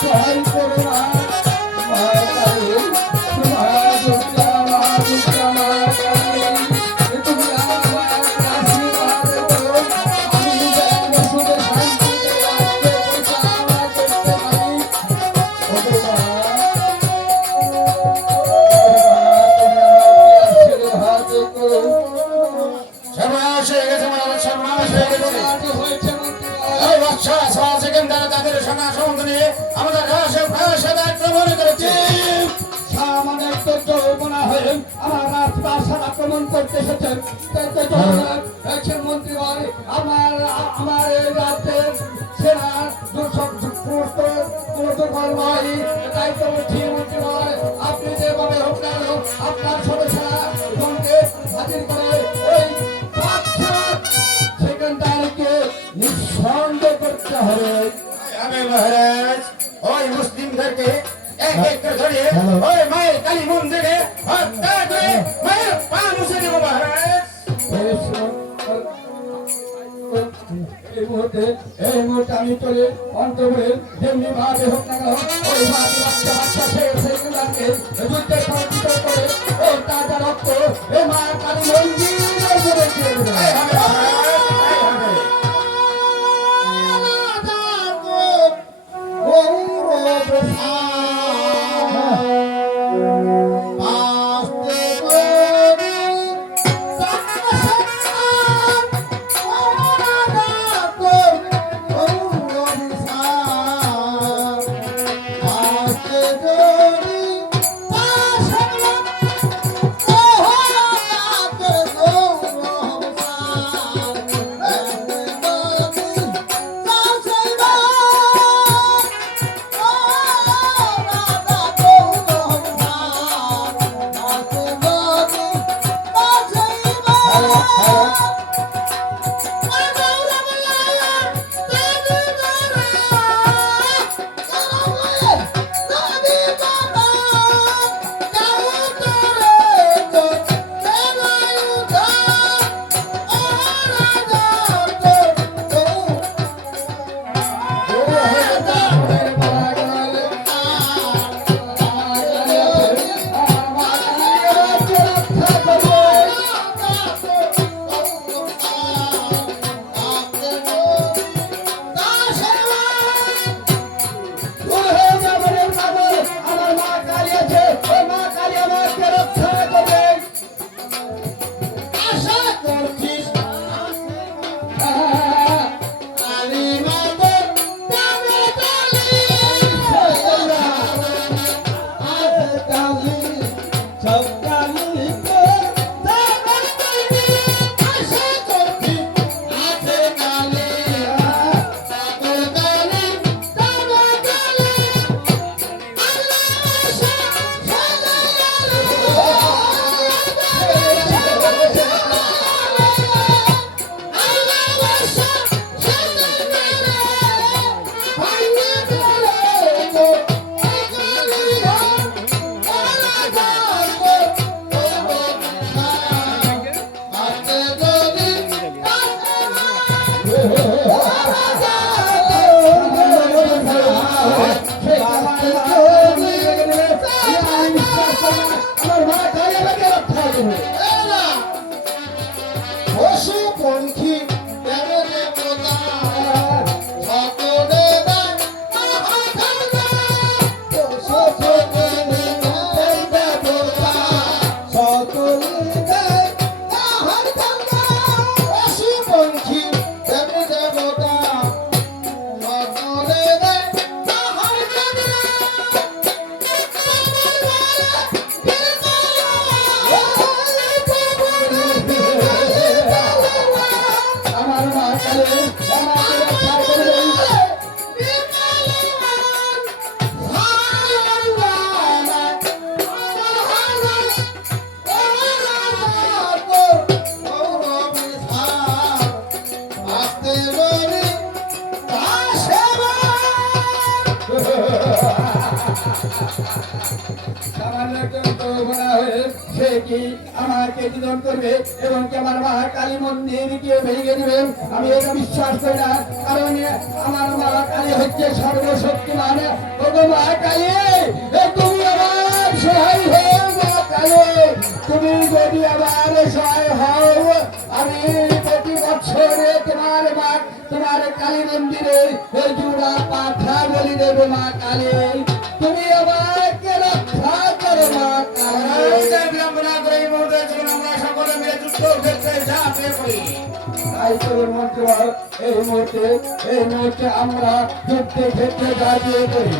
সহায় করো না মাতারে মা দুর্গা মা দুর্গা মা কালী তুমি আমার আশীর্বাদ করো আমি যেন সুখে শান্তিতে রাখতে পরিচালনা করতে পারি ওগো মা আশীর্বাদ করো সর্বনাশ হয়ে গেছে মহারাজ, সর্বনাশ হয়ে গেছে। এই বাদশাহ সওয়া সেকেন্ড দ্বারা তাদের সেনা সমন্ত নিয়ে আমাদের রাজপ্রাসাদে আক্রমণ করেছে। সামান্য একটু যৌবনা হয়ে আমার রাজপ্রাসাদ আক্রমণ করতে এসেছেন মন্ত্রী বলে আমার এই রাজ্যের সেনার তাই তো বলছি মন্ত্রী বলে আপনি যেভাবে হোক না কেন আপনার সদস্যরা গণকে হাজির করে ওই সেকেন্ডারকে নিঃসন্দেহ করতে হবে। আমি মহারাজ ওই মুসলিমদেরকে এক এক করে ধরিয়ে ওই মায়ের কালী মন্দিরে হত্যা করে মায়ের পা মুছে দেব মহারাজ। এই মুহূর্তে আমি চলে অন্তপুরে যেমনি ভাবে হোক না কেন ওই মাকে বাচ্চা বাচ্চা সেগুলাকে যুদ্ধে সংযুক্ত করে ও তাজা রক্ত এ মা কালী মন্দিরে দিয়ে দেবে। কি আমাকে নিধন করবে এবং কি আমার মা কালী মন্দিরকে ভেঙে দিবেন। আমি এটা বিশ্বাস করি না, কারণ আমার মা কালী হচ্ছে সর্বশক্তিমান। ওগো মা কালী, তুমি আমার সহায় হও। মা কালী, তুমি যদি আমার সহায় হও, আমি প্রতি বছরে তোমার কালী মন্দিরে জুড়া পাঠা বলি দেব। মা কালী, তুমি আমাকে রক্ষা করো। মা কালী, বিড়ম্বনা করে এই মুহূর্তে চলুন আমরা সকলে মিলে যুদ্ধ ক্ষেত্রে ঝাঁপিয়ে পড়ি। তাই চলুন মন্ত্রীবর, এই মুহূর্তে আমরা যুদ্ধে ক্ষেত্রে ঝাঁপিয়ে পড়ি।